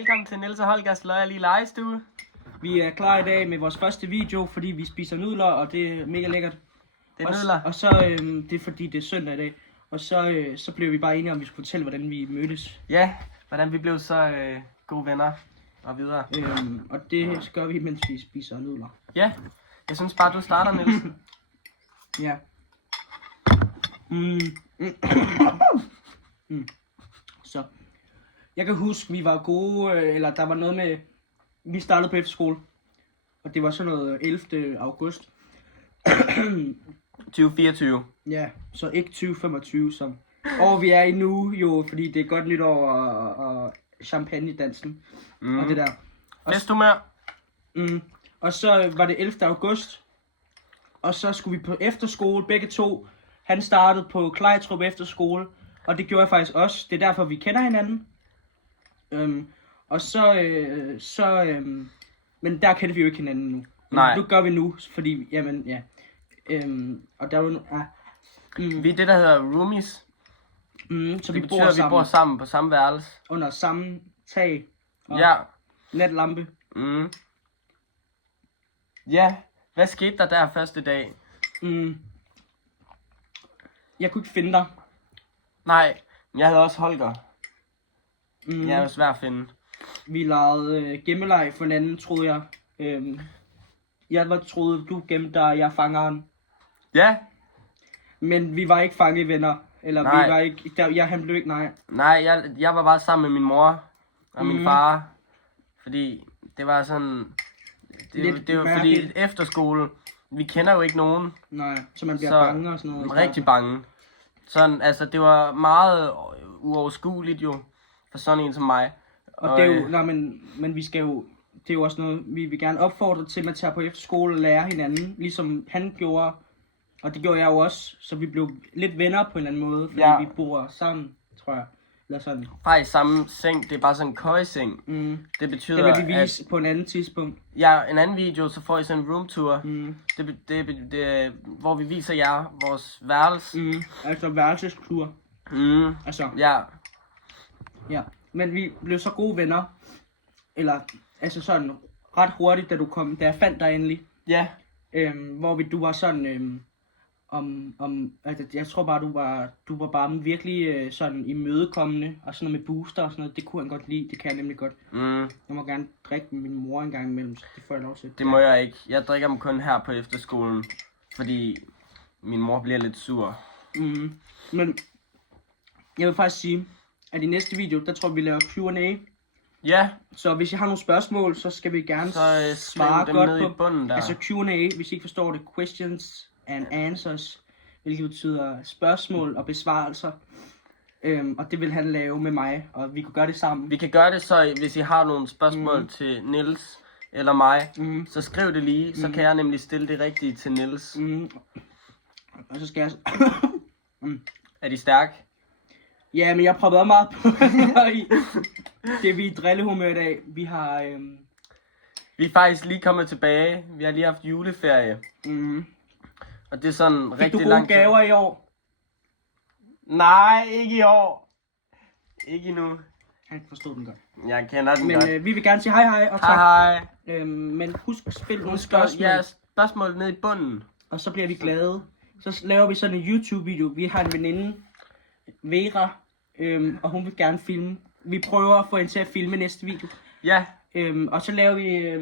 Velkommen til Niels og Holgers løjerlige legestue. Vi er klar i dag med vores første video, fordi vi spiser nudler, og det er mega lækkert. Det er nudler. Og så, det er fordi det er søndag i dag. Og så blev vi bare enige om, vi skulle fortælle, hvordan vi mødtes. Ja, hvordan vi blev så gode venner og videre. Og det gør vi, mens vi spiser nudler. Ja, jeg synes bare, du starter, Niels. Ja. Så. Jeg kan huske, vi var gode, eller der var noget med, vi startede på efterskole. Og det var sådan noget 11. august. 2024. Ja, så ikke 2025 som. Og vi er i nu jo, fordi det er godt nytår og champagnedansen og det der. Festhumør. Og så var det 11. august. Og så skulle vi på efterskole, begge to. Han startede på Klejtrup efterskole, og det gjorde jeg faktisk også. Det er derfor, vi kender hinanden. Men der kender vi jo ikke hinanden nu. Nej. Nu gør vi nu, fordi, jamen, ja. Og der var nu, Vi er det, der hedder roomies. så Det vi betyder, at vi bor sammen på samme værelse. under samme tag og Ja. natlampe. Ja, hvad skete der første dag? Jeg kunne ikke finde dig. Nej, jeg havde også Holger. Jeg er jo svær at finde. Vi legede gemmeleg for hinanden, troede jeg. Jeg troede, du gemte dig, og jeg fanger han. Ja. Men vi var ikke fangevenner. Eller Nej. vi var ikke, han blev ikke, nej. Nej, jeg var bare sammen med min mor og min far. Fordi det var sådan... Det var fordi efterskole, vi kender jo ikke nogen. Nej, så man bliver bange og sådan noget. Rigtig bange. Sådan, altså det var meget uoverskueligt jo, for sådan en som mig. Og det er jo, men vi skal jo, det er jo også noget, vi vil gerne opfordre til, at man tager på efterskole og lære hinanden, ligesom han gjorde. Og det gjorde jeg jo også, så vi blev lidt venner på en eller anden måde, fordi vi bor sammen, tror jeg. Eller sådan. Faktisk samme seng, det er bare sådan en køjeseng. Det betyder, det vil vi vise på en anden tidspunkt. Ja, en anden video, så får I sådan en roomtour. Hvor vi viser jer vores værelse. Altså værelsestur. Altså. Ja. Men vi blev så gode venner. Eller, altså sådan ret hurtigt, da jeg fandt dig endelig. Ja. Hvor du var sådan, altså, jeg tror bare, du var bare virkelig sådan imødekommende, og sådan noget med booster og sådan noget, det kunne han godt lide, det kan jeg nemlig godt. Jeg må gerne drikke med min mor en gang imellem, så det får jeg lov til. Det må jeg ikke. Jeg drikker dem kun her på efterskolen, fordi min mor bliver lidt sur. Men jeg vil faktisk sige, at i næste video, der tror vi laver Q&A. Ja. Så hvis I har nogle spørgsmål, så skal vi gerne svare dem godt ned på. I bunden der. Altså Q&A, hvis I ikke forstår det, questions and answers, hvilket betyder spørgsmål og besvarelser. Og det vil han lave med mig, og vi kunne gøre det sammen. Vi kan gøre det, så hvis I har nogle spørgsmål til Niels eller mig, så skriv det lige, så kan jeg nemlig stille det rigtige til Niels. Og så skal jeg... Er de stærke? Ja, men jeg proppede meget på. Det er vi i drillehumør i dag. Vi har... Vi er faktisk lige kommet tilbage. Vi har lige haft juleferie. Og det er sådan rigtig langt. Fik du gode gaver i år? Nej, ikke i år. Ikke endnu. Han forstod den godt. Jeg kender den godt. Men vi vil gerne sige hej og tak. Hej. Men husk at spille nogle spørgsmål. Ja, spørgsmål ned i bunden. Og så bliver vi glade. Så laver vi sådan en YouTube-video. Vi har en veninde, Vera, og hun vil gerne filme. Vi prøver at få hende til at filme næste video. Ja. Og så laver vi,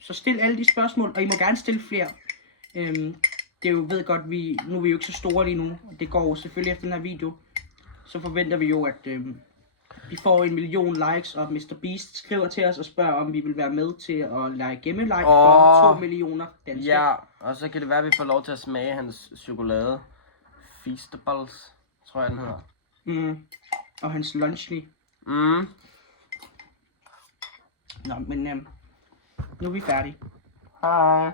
så stil alle de spørgsmål, og I må gerne stille flere. Det er jo, ved godt, nu er vi jo ikke så store lige nu. Det går selvfølgelig efter den her video. Så forventer vi jo, at vi får 1 million likes, og Mr. Beast skriver til os og spørger, om vi vil være med til at lege gemmeleg for 2 millioner danske. Ja, og så kan det være, at vi får lov til at smage hans chokolade. Feastables, tror jeg den hedder. Og hans lunchy. Nå, men nu er vi færdige. Hej.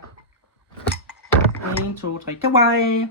1, 2, 3, kawaii!